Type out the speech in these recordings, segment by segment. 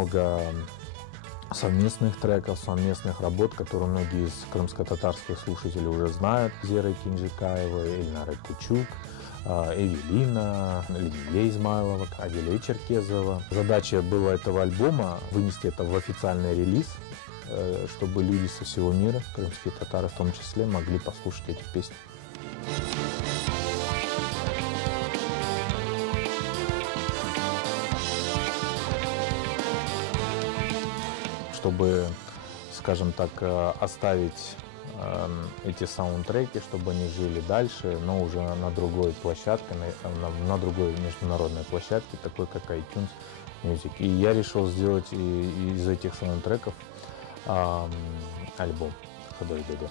много совместных треков, совместных работ, которые многие из крымско-татарских слушателей уже знают. Зера Кинжикаева, Эльнара Кучук, Эвелина, Лилия Измайлова, Аделя Черкезова. Задача была этого альбома вынести это в официальный релиз, чтобы люди со всего мира, крымские татары в том числе, могли послушать эти песни. Чтобы, скажем так, оставить эти саундтреки, чтобы они жили дальше, но уже на другой площадке, на другой международной площадке, такой как iTunes Music. И я решил сделать из этих саундтреков альбом «Ходой Деде».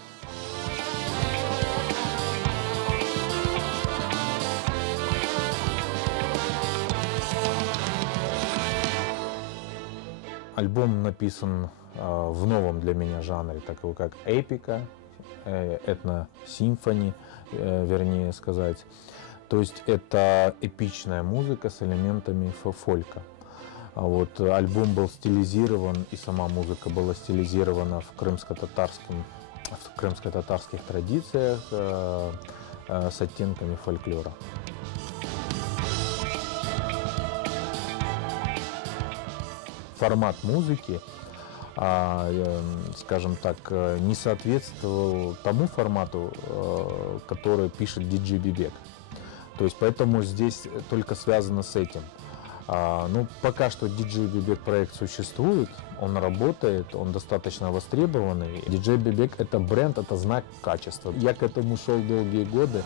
Альбом написан в новом для меня жанре, такого как эпика, этно-симфони, вернее сказать. То есть это эпичная музыка с элементами фолька. Вот, альбом был стилизирован, и сама музыка была стилизирована в крымско-татарских традициях с оттенками фольклора. Формат музыки, скажем так, не соответствовал тому формату, который пишет диджей Бибек. То есть поэтому здесь только связано с этим. Ну, пока что диджей Бибек проект существует, он работает, он достаточно востребованный. Диджей Бибек — это бренд, это знак качества. Я к этому шел долгие годы.